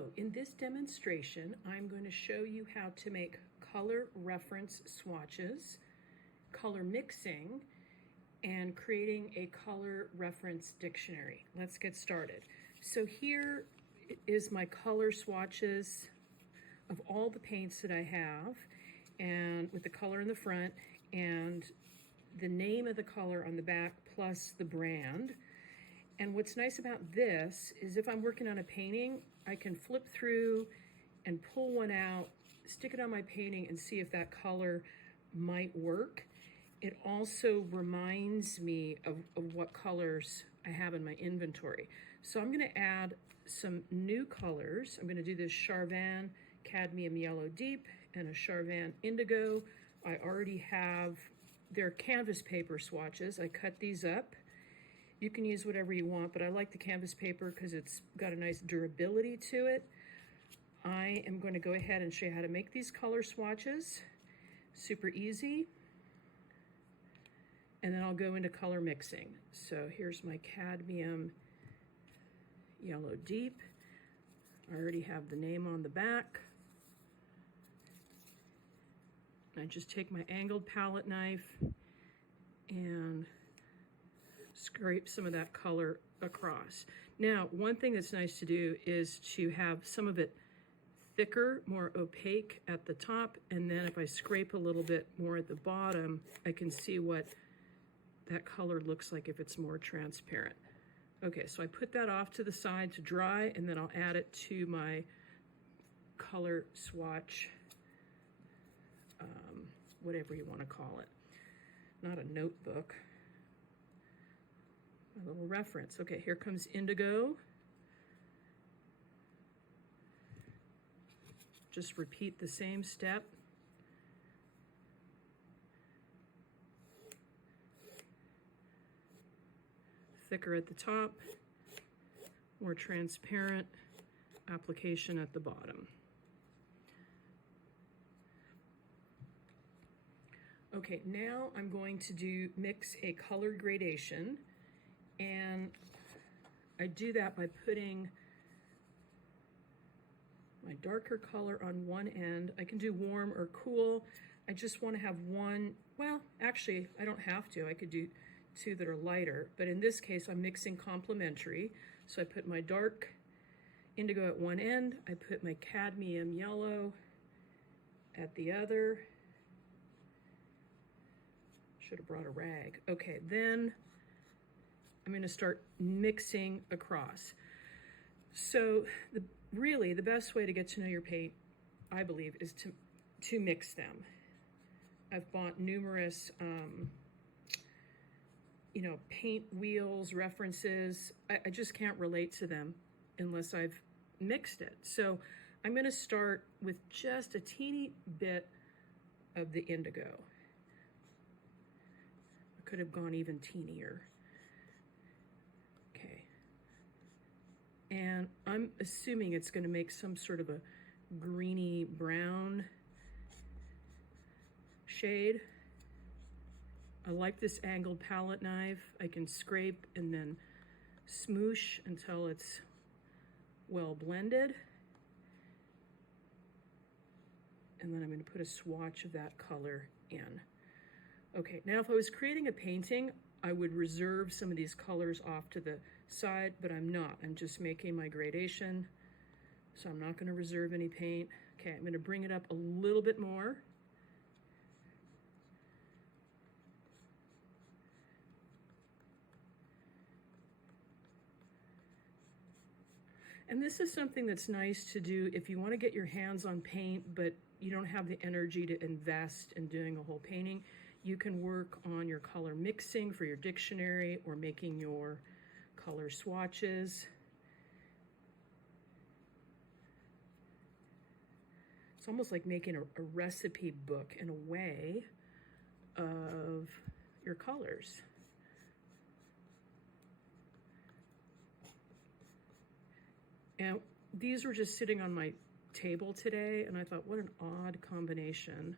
So in this demonstration, I'm going to show you how to make color reference swatches, color mixing, and creating a color reference dictionary. Let's get started. So here is my color swatches of all the paints that I have, and with the color in the front and the name of the color on the back plus the brand. And what's nice about this is if I'm working on a painting, I can flip through and pull one out, stick it on my painting and see if that color might work. It also reminds me of what colors I have in my inventory. So I'm gonna add some new colors. I'm gonna do this Charvan Cadmium Yellow Deep and a Charvan Indigo. I already have their canvas paper swatches. I cut these up. You can use whatever you want, but I like the canvas paper because it's got a nice durability to it. I am going to go ahead and show you how to make these color swatches. Super easy. And then I'll go into color mixing. So here's my Cadmium Yellow Deep. I already have the name on the back. I just take my angled palette knife and scrape some of that color across. Now, one thing that's nice to do is to have some of it thicker, more opaque at the top, and then if I scrape a little bit more at the bottom, I can see what that color looks like if it's more transparent. Okay, so I put that off to the side to dry, and then I'll add it to my color swatch, whatever you want to call it. Not a notebook. A little reference. Okay, here comes Indigo. Just repeat the same step. Thicker at the top, more transparent application at the bottom. Okay, now I'm going to mix a color gradation. And I do that by putting my darker color on one end. I can do warm or cool. I just want to have one, well, actually, I don't have to. I could do two that are lighter, but in this case, I'm mixing complementary. So I put my dark indigo at one end. I put my cadmium yellow at the other. Should have brought a rag. Okay, then I'm going to start mixing across. So really the best way to get to know your paint, I believe, is to mix them. I've bought numerous paint wheels, references. I just can't relate to them unless I've mixed it. So I'm going to start with just a teeny bit of the indigo. I could have gone even teenier. Okay, and I'm assuming it's going to make some sort of a greeny brown shade. I like this angled palette knife. I can scrape and then smoosh until it's well blended. And then I'm going to put a swatch of that color in. Okay, now if I was creating a painting, I would reserve some of these colors off to the side, but I'm not. I'm just making my gradation, so I'm not going to reserve any paint. Okay, I'm going to bring it up a little bit more. And this is something that's nice to do if you want to get your hands on paint, but you don't have the energy to invest in doing a whole painting. You can work on your color mixing for your dictionary or making your color swatches. It's almost like making a recipe book in a way of your colors. And these were just sitting on my table today, and I thought, what an odd combination.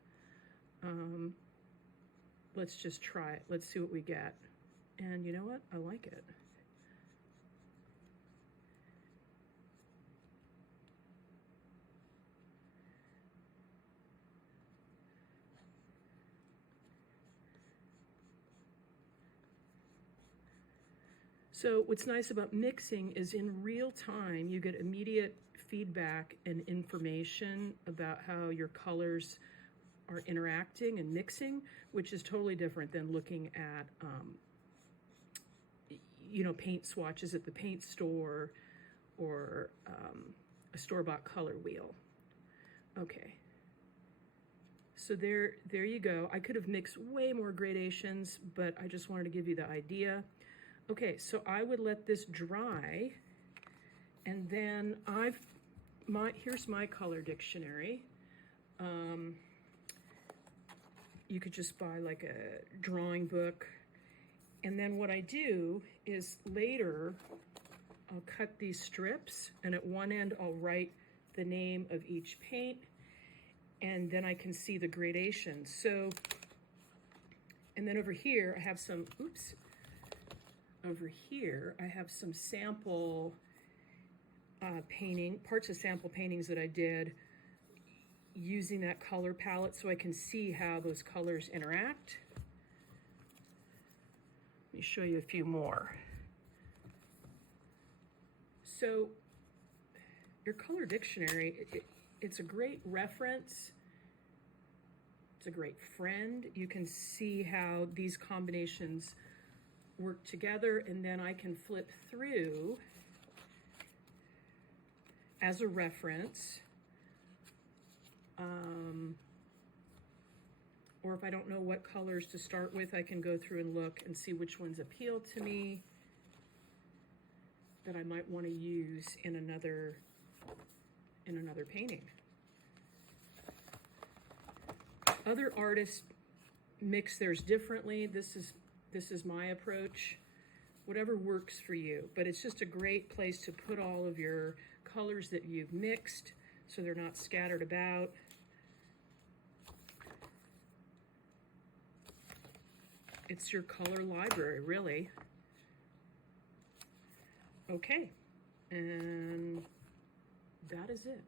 Let's just try it. Let's see what we get. And you know what? I like it. So what's nice about mixing is in real time, you get immediate feedback and information about how your colors are interacting and mixing, which is totally different than looking at, paint swatches at the paint store or a store-bought color wheel. Okay. So there you go. I could have mixed way more gradations, but I just wanted to give you the idea. Okay, so I would let this dry, and then here's my color dictionary. You could just buy like a drawing book, and then what I do is later I'll cut these strips, and at one end I'll write the name of each paint, and then I can see the gradations. So, and then over here I have some, over here I have some sample parts of sample paintings that I did using that color palette so I can see how those colors interact. Let me show you a few more. So your color dictionary, it's a great reference. It's a great friend. You can see how these combinations work together, and then I can flip through as a reference. Or if I don't know what colors to start with, I can go through and look and see which ones appeal to me that I might want to use in another painting. Other artists mix theirs differently. This is my approach. Whatever works for you, but it's just a great place to put all of your colors that you've mixed so they're not scattered about. It's your color library, really. Okay, and that is it.